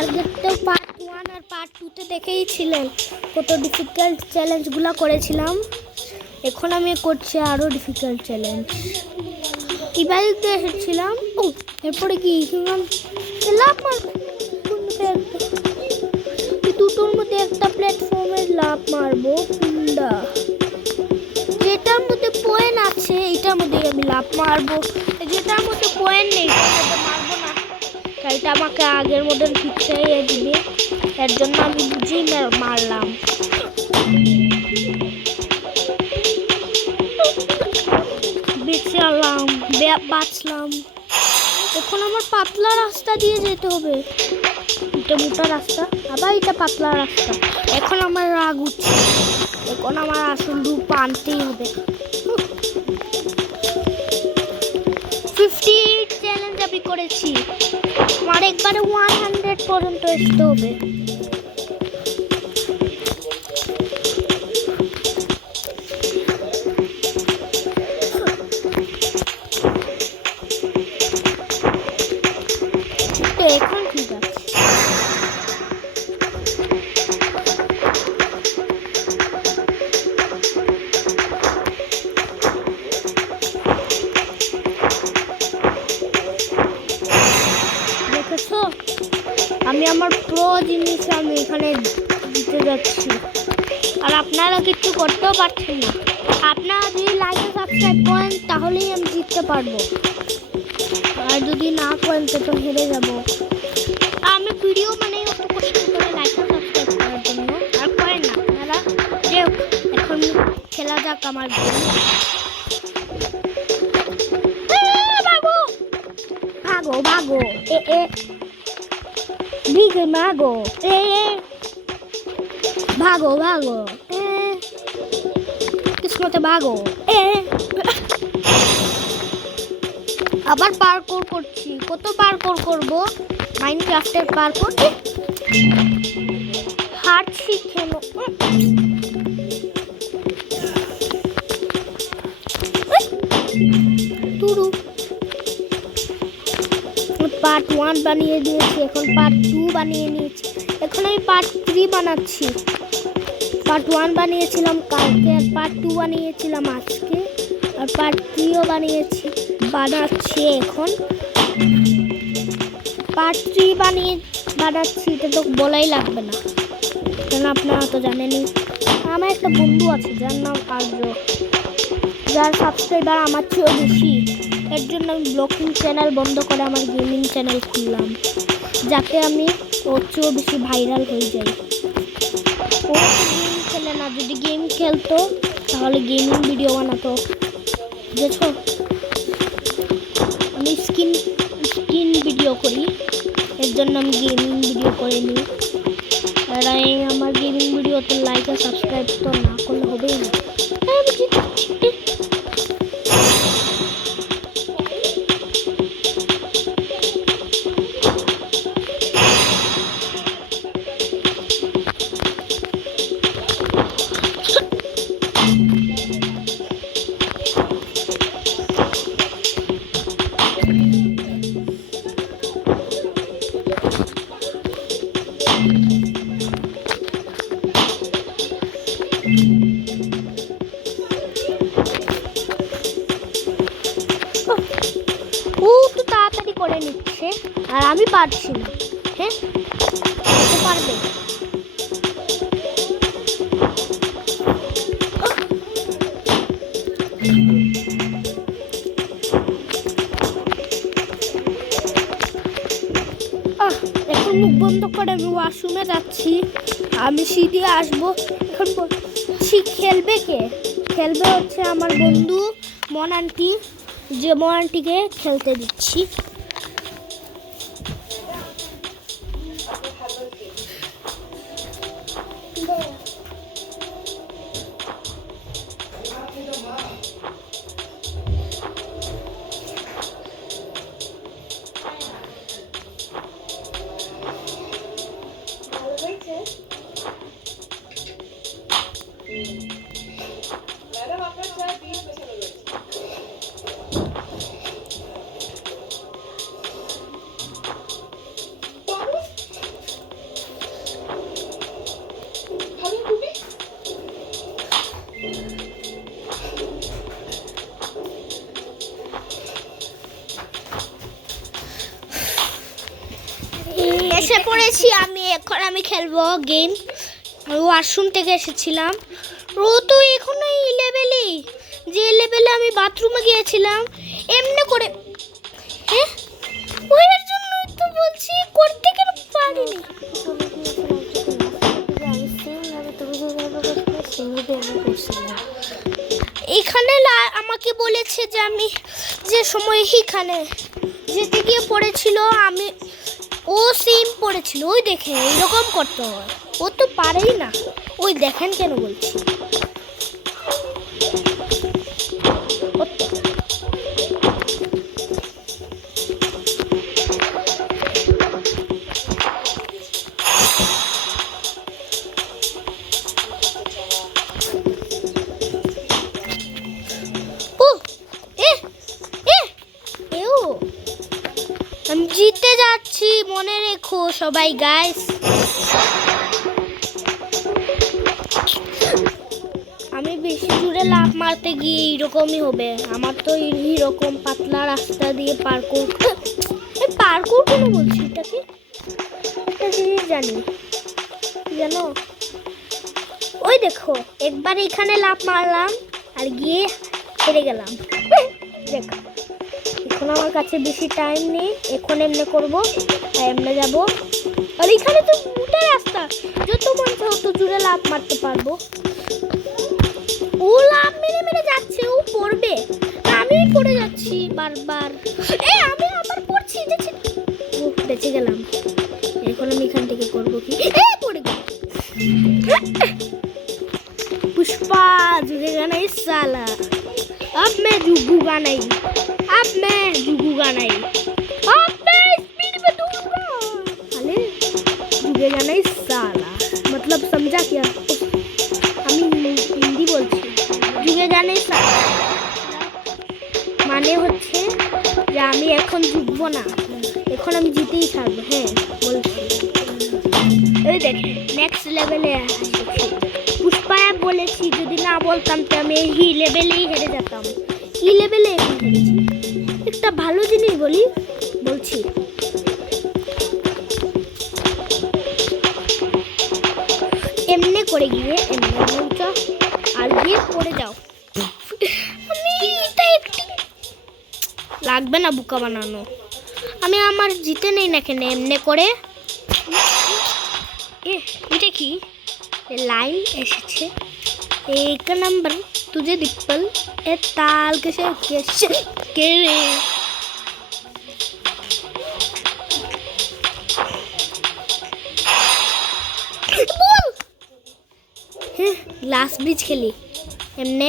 আগের তো পার্ট 1 আর পার্ট 2 তে দেখেইছিলেন কত ডিফিকাল্ট চ্যালেঞ্জগুলো করেছিলাম। এখন আমি করছি আরও ডিফিকাল্ট চ্যালেঞ্জ। ইবাইতে এসেছিলাম, ও এরপরে কি লাভ মারবো দুটোর মধ্যে একটা প্ল্যাটফর্মের লাভ মারবো কুন্ডা, যেটার মধ্যে পয়েন্ট আছে এটার মধ্যে আমি লাভ মারবো, যেটার মধ্যে পয়েন্ট নেই সেটা মারবো না। তাই এটা আমাকে আগের মডেল ফিক্সাইয়ে দিবে, এর জন্য আমি বুঝেই মারলাম। বেঁচালাম, বাঁচলাম। এখন আমার পাতলা রাস্তা দিয়ে যেতে হবে, এটা মোটা রাস্তা আবার এটা পাতলা রাস্তা। এখন আমার রাগ উঠছে, এখন আমার আসল রূপ আনতেই হবে। 58 চ্যালেঞ্জ আমি করেছি, আমার একবারে 100 পর্যন্ত আসতে হবে। এখন ঠিক আছে, দেখেছো আমি আমার প্রো জিনিস আমি এখানে দিতে যাচ্ছি, আর আপনারা কিছু করতেও পারছেন না। আপনারা যদি লাইক সাবস্ক্রাইব করেন তাহলেই আমি জিততে পারবো, আর যদি না করেন তো হেরে যাব। আমি ভিডিও মানে অত কষ্ট করে লাইক সাবস্ক্রাইব করার জন্য, আর করেন না আপনারা। যে এখন খেলা যাক আমার ভাগো ভাগো এ এ বিগে মাগো এ ভাগো ভাগো এ কিসমতে ভাগো এ। আবার পার্কোর করছি, কত পার্কোর করবো? মাইনক্রাফটের পার্কোর হার্ট শিখে তুরু। পার্ট 1 বানিয়ে দিয়েছি, এখন পার্ট 2 বানিয়ে নিয়েছি, এখন আমি পার্ট 3 বানাচ্ছি। পার্ট 1 বানিয়েছিলাম কালকে, আর পার্ট 2 বানিয়েছিলাম আজকে, আর পার্ট 3ও বানাচ্ছি এখন। পার্ট 3 বানাচ্ছি, এটা তো বলাই লাগবে না, কেন আপনারা তো জানেনই। আমার একটা বন্ধু আছে যার নাম আর্য, যার সাবস্ক্রাইবার আমার চেয়েও বেশি। এর জন্য আমি ব্লগিং চ্যানেল বন্ধ করে আমার গেমিং চ্যানেল খুললাম, যাতে আমি ওর চেয়েও বেশি ভাইরাল হয়ে যাই। ও গেম খেলে না, যদি গেম খেলতো তাহলে গেমিং ভিডিও বানাতো। বুঝেছো, আমি স্কিন ভিডিও করি, এর জন্য আমি গেমিং ভিডিও করে নিই। আর আমার গেমিং ভিডিওতে লাইক আর সাবস্ক্রাইব তো না করলে হবেই না। ও তো তাড়াতাড়ি করে নিচ্ছে আর আমি পারছি না। হ্যাঁ পারবে, এখন মুখ বন্ধ করে আমি ওয়াশরুমে যাচ্ছি, আমি সিঁড়ি আসবো। এখন খেলবে হচ্ছে আমার বন্ধু মন আন্টি, যে মন আন্টিকে খেলতে দিচ্ছি। এসে পড়েছি আমি খেলবো গেম। ওয়াশরুম থেকে এসেছিলাম। ও তো এখনো এই লেভেলই, যে লেভেলে আমি বাথরুমে গিয়েছিলাম এমনি করে। হ্যাঁ ওইটার জন্য তো বলছি করতে কেন পারিনি। এখানে আমাকে বলেছে যে আমি যে সময় এখানে যেতে গিয়ে পড়েছিল, আমি ও সেম পড়েছিল। ওই দেখে এরকম করতে হয়, ও তো পারেই না। ওই দেখেন কেন বলছি। আমি জিতে যাচ্ছি, মনে রেখো সবাই গাইস। আমি বেশি দূরে লাফ মারতে গিয়ে এরকমই হবে। আমার তো এরকম পাতলা রাস্তা দিয়ে পার্কুর কেন বলছি এটাকে, একটা জিনিস জানি জানো। ওই দেখো একবার এখানে লাফ মারলাম আর গিয়ে হেরে গেলাম। দেখো এখন আমার কাছে বেশি টাইম নেই, এখন এমনি করবো আর এমনি যাবো। আর এখানে তো উঠে রাস্তা, যত মন চায় তত জুড়ে লাফ মারতে পারবো। ও লাফ মেরে মেরে যাচ্ছে, ও পড়বে, আমি পড়ে যাচ্ছি বারবার। আমি আবার পড়ছি, বেঁচে গেলাম। এখন আমি এখান থেকে করবো কি, পড়ে গেল। पुष्पा झुकेगा नहीं साला, अब मैं झुकूंगा नहीं, अब मैं झुकूंगा नहीं, अब मैं स्पीड में दौड़ूंगा। अरे झुकेगा नहीं साला मतलब समझा क्या? আমি হিন্দি বলছি। झुकेगा नहीं साला মানে হচ্ছে যে আমি এখন ঝুঁকবো না, এখন আমি জিতেই থাকবো। হ্যাঁ বলছি। এই দেখেন নেক্সট লেভেলে আসছি। পুষ্পায় বলেছি যদি না বলতাম তো আমি এই লেভেলেই হেরে যেতাম। এই লেভেলে এখন হেরেছি। একটা ভালো জিনিস বলছি, এমনি করে গিয়ে এমনি আর গিয়ে পড়ে যাও। আমি এটা একটু লাগবে না বুকা বানানো। আমি আমার জিতে নেই না কেন এমনি করে। এটা কি लाइन ऐसे एक नंबर तुझे दिप्पल ए ताल के ग्लास ब्रिज खेली এমনে।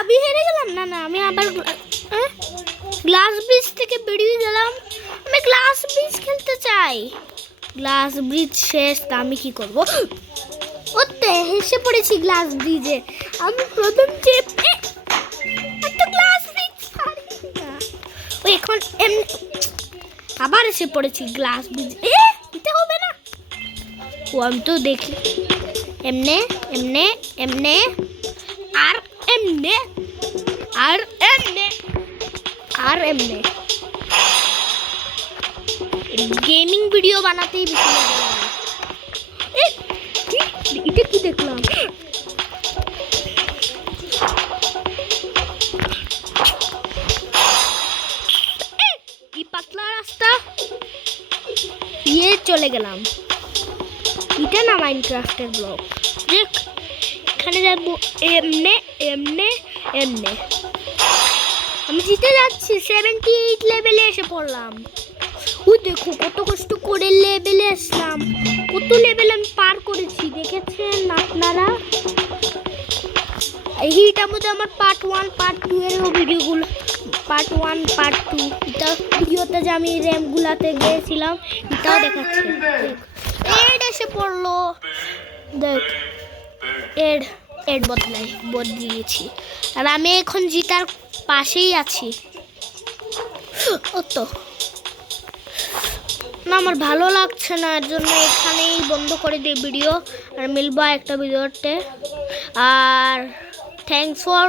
अभी হেরে গেলাম। না আমি আবার গ্লাস ব্রিজ থেকে বেরিয়ে গেলাম। আমি গ্লাস ব্রিজ খেলতে চাই। গ্লাস ব্রিজ শেষ, তা আমি কি করব? ওতে হেসে পড়েছি গ্লাস ব্রিজে। আমি প্রথম গ্লাস ব্রিজ ওই এখন আবার এসে পড়েছি গ্লাস ব্রিজ। এটা হবে না। ও আমি তো দেখি এমনে এমনে এমনে আর এমনে আর এমনে আর এমনে। গেমিং ভিডিও বানাতেই বেশি মজা লাগে। এটা কি দেখলাম? কি পাতলা রাস্তা, চলে গেলাম। এটা না মাইনক্রাফটের ব্লক। এখানে যাবো এমনে এমনে এমনে। আমি জিতে যাচ্ছি, 78 লেভেলে এসে পড়লাম। ওই দেখো কত কষ্ট করে লেভেলে আসলাম, কত লেভেল আমি পার করেছি দেখেছেন আপনারা। এইটার মধ্যে আমার পার্ট 1 পার্ট 2 এরও ভিডিওগুলো, পার্ট 1 পার্ট 2 এটা ভিডিওতে যে আমি র্যামগুলাতে গিয়েছিলাম এটাও দেখাচ্ছি। এড এসে পড়লো, দেখ এড বদলিয়েছি আর আমি এখন জিতার পাশেই আছি। ও তো না আমার ভালো লাগছে না, এর জন্য এখানেই বন্ধ করে দিই ভিডিও। আর মিলবো একটা ভিডিওতে। আর থ্যাংকস ফর